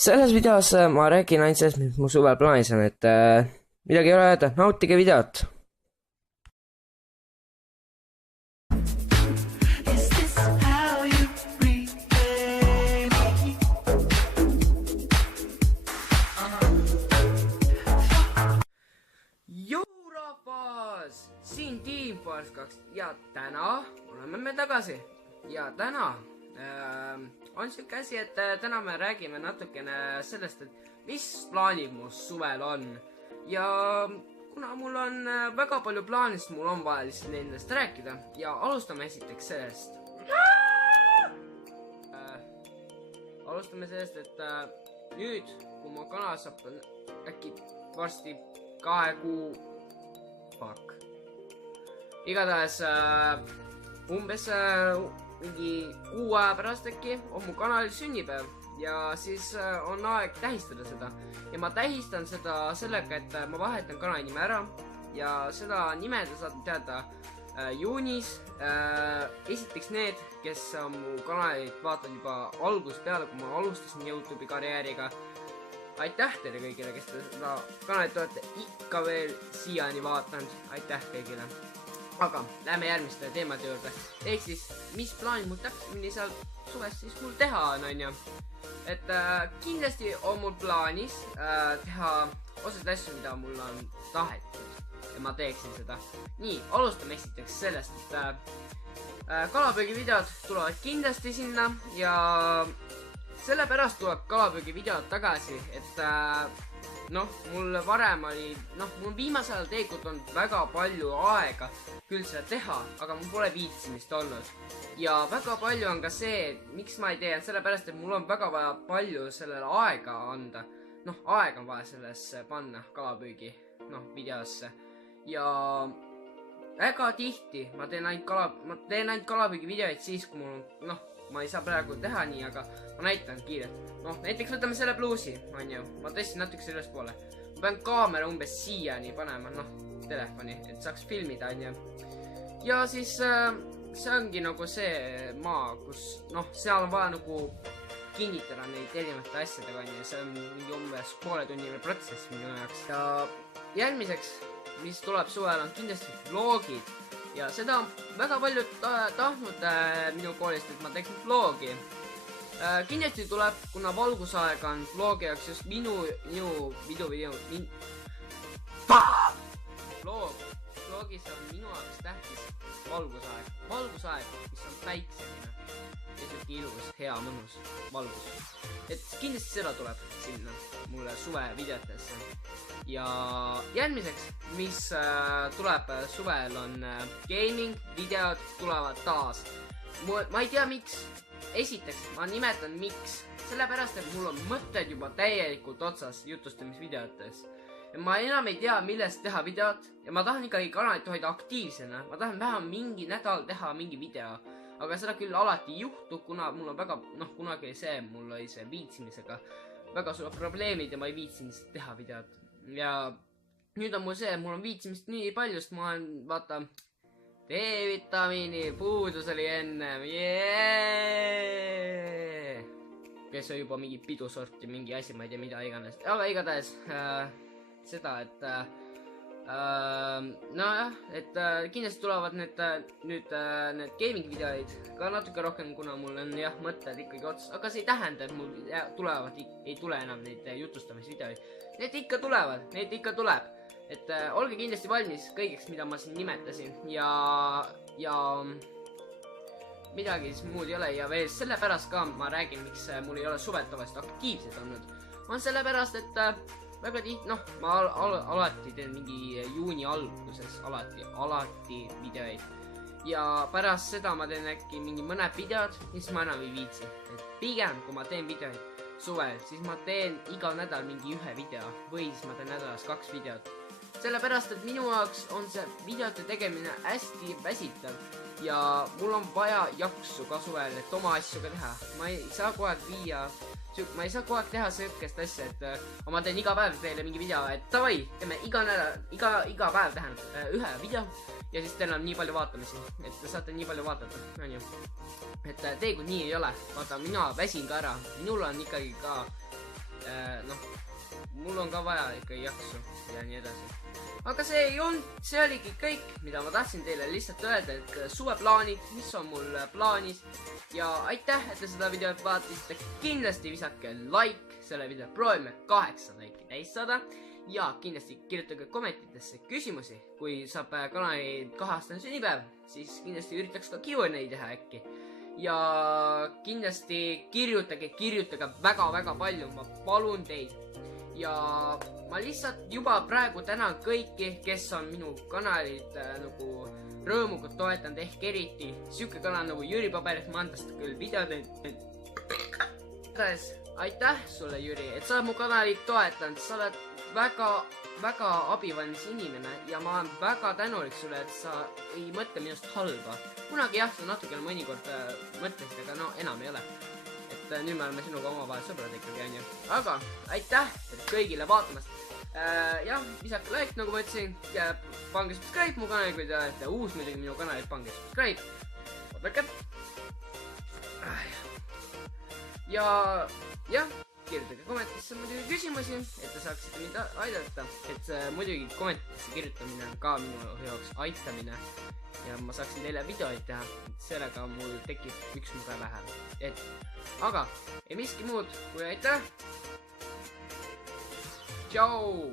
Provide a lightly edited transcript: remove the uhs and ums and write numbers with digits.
Selles videos ma räägin ainult sellest, mis mu suvel plaanis on, et midagi ei ole öelda, nautige videot. Jou rahvas! Siin Team Force 2 ja täna oleme me tagasi. Ja täna on siuke asi, et täna me räägime natukene sellest, et mis plaanid mul suvel on. Ja kuna mul on väga palju plaane, siis mul on vaja lihtsalt nendest rääkida. Ja alustame esiteks sellest. Alustame sellest, et nüüd, kui mu kanal saab äkki varsti 2 kuu... Fuck. Igatahes umbes mingi 6 aja pärast äkki on mu kanalil sünnipäev ja siis on aeg tähistada seda. Ja ma tähistan seda sellega, et ma vahetan kanali nime ära ja seda nime te saate teada juunis. Esiteks need, kes mu kanalit vaatavad juba algusest peale, kui ma alustasin YouTube'i karjääriga. Aitäh teile kõigile, kes te seda kanalit olete ikka veel siiani vaatanud. Aitäh kõigile. Aga lähme järgmiste teemade juurde. Ehk siis, mis plaanid mul täpsemini seal suvest siis mul teha on, onju. Et kindlasti on mul plaanis teha osad asju, mida mul on tahetud. Ja ma teeksin seda. Nii, alustame esiteks sellest, et kalapüügivideod tulevad kindlasti sinna ja sellepärast tuleb kalapüügivideod tagasi, et mul varem oli, mul viimasel ajal tegelikult on väga palju aega küll seda teha, aga mul pole viitsimist olnud. Ja väga palju on ka see, miks ma ei tee, sellepärast, et mul on väga vaja palju sellele aega anda. Aega on vaja sellesse panna kalapüügi, videosse. Ja väga tihti ma teen ainult kalapüügivideoid siis, kui mul on, ma ei saa praegu teha nii, aga ma näitan kiirelt. Näiteks võtame selle pluusi, onju. Ma tõstin natuke sellest poole. Ma pean kaamera umbes siiani panema, telefoni, et saaks filmida, onju. Ja siis see ongi nagu see maa, kus, seal on vaja nagu kinnitada neid erinevate asjadega, onju. See on mingi umbes pooletunnine protsess minu jaoks. Ja järgmiseks, mis tuleb suvel, on kindlasti vlogid. Ja seda on väga palju tahtnud minu koolist, et ma teeksin vlogi. Kindlasti tuleb, kuna valgusaeg on vlogi jaoks just vlogis on minu jaoks tähtis valgusaeg. Valgusaeg, mis on päikseline. Ja siuke ilus, hea, mõnus valgus. Et kindlasti seda tuleb sinna mulle suve videotesse. Ja järgmiseks, mis tuleb suvel on gaming videod tulevad taas. Ma ei tea miks. Esiteks, ma nimetan miks. Sellepärast, et mul on mõtted juba täielikult otsas jutustamisvideotes. Ja ma enam ei tea, millest teha videot. Ja ma tahan ikkagi kanalit hoida aktiivsena. Ma tahan vähem mingi nädal teha mingi video. Aga seda küll alati ei juhtu, kuna mul on väga, kunagi mul oli see viitsimisega väga suured probleemid ja ma ei viitsinud teha videot. Ja nüüd on mul see, mul on viitsimist nii palju, sest ma olen, vaata, D-vitamiini puudus oli ennem, kes on juba mingi pidusorti, mingi asi, ma ei tea, mida iganes. Aga igatahes seda, et et kindlasti tulevad need gaming videoid ka natuke rohkem, kuna mul on mõtted ikkagi otsas. Aga see ei tähenda, et mul ei tule enam neid jutustamisvideoid. Need ikka tulevad, neid ikka tuleb. Et olge kindlasti valmis kõigeks, mida ma siin nimetasin ja midagi siis muud ei ole. Ja veel sellepärast ka ma räägin, miks mul ei ole suvetavast aktiivsed olnud. On sellepärast, et väga tihti, ma alati teen mingi juuni alguses, alati videoid. Ja pärast seda ma teen äkki mingi mõned videod, siis ma enam ei viitsi. Et pigem, kui ma teen videoid suvel, siis ma teen iga nädal mingi 1 video või siis ma teen nädalas 2 videot. Sellepärast, et minu jaoks on see videote tegemine hästi väsitav ja mul on vaja jaksu ka suvel, et oma asju ka teha. Ma ei saa kogu aeg teha sellist asja, et ma teen iga päev teile mingi video, et davai, teeme iga päev tähendab 1 video ja siis teil on nii palju vaatamisi, et te saate nii palju vaadata, onju. Et tegelikult nii ei ole, vaata, mina väsin ka ära, minul on ikkagi ka noh, mul on ka vaja ikka jaksu ja nii edasi. Aga see oligi kõik, mida ma tahtsin teile lihtsalt öelda, et suveplaanid, mis on mul plaanis. Ja aitäh, et te seda videot vaatasite. Kindlasti visake like selle video, proovime 8 laiki täis saada. Ja kindlasti kirjutage kommentidesse küsimusi, kui saab kanali 2-aastane sünnipäev, siis kindlasti üritaks ka Q&A teha äkki. Ja kindlasti kirjutage väga palju, ma palun teid. Ja ma lihtsalt juba praegu tänan kõiki, kes on minu kanalit nagu rõõmuga toetanud, ehk eriti siuke kanal nagu Jüri Paberit, ma andast küll videod. Aitäh sulle, Jüri, et sa oled mu kanalit toetanud, sa oled väga abivalmis inimene ja ma olen väga tänulik sulle, et sa ei mõtle minust halba. Kunagi jah, sa natukene mõnikord mõtlesid, aga no enam ei ole. Et nüüd me oleme sinuga omavahel sõbrad ikkagi, on ju. Aga aitäh kõigile vaatamast. Jah, visake like, nagu ma ütlesin, pange subscribe mu kanali, kui te olete uus muidugi minu kanalit, pange subscribe. Vaadake. Ja jah, kirjutage kommentisse muidugi küsimusi, et te saaksite mind aidata. Et muidugi kommentisse kirjutamine on ka minu jaoks aitamine. Ja ma saaksin teile videoid teha, sellega mul tekib üks mure vähem. Aga ei miski muud kui aitäh. Tšau!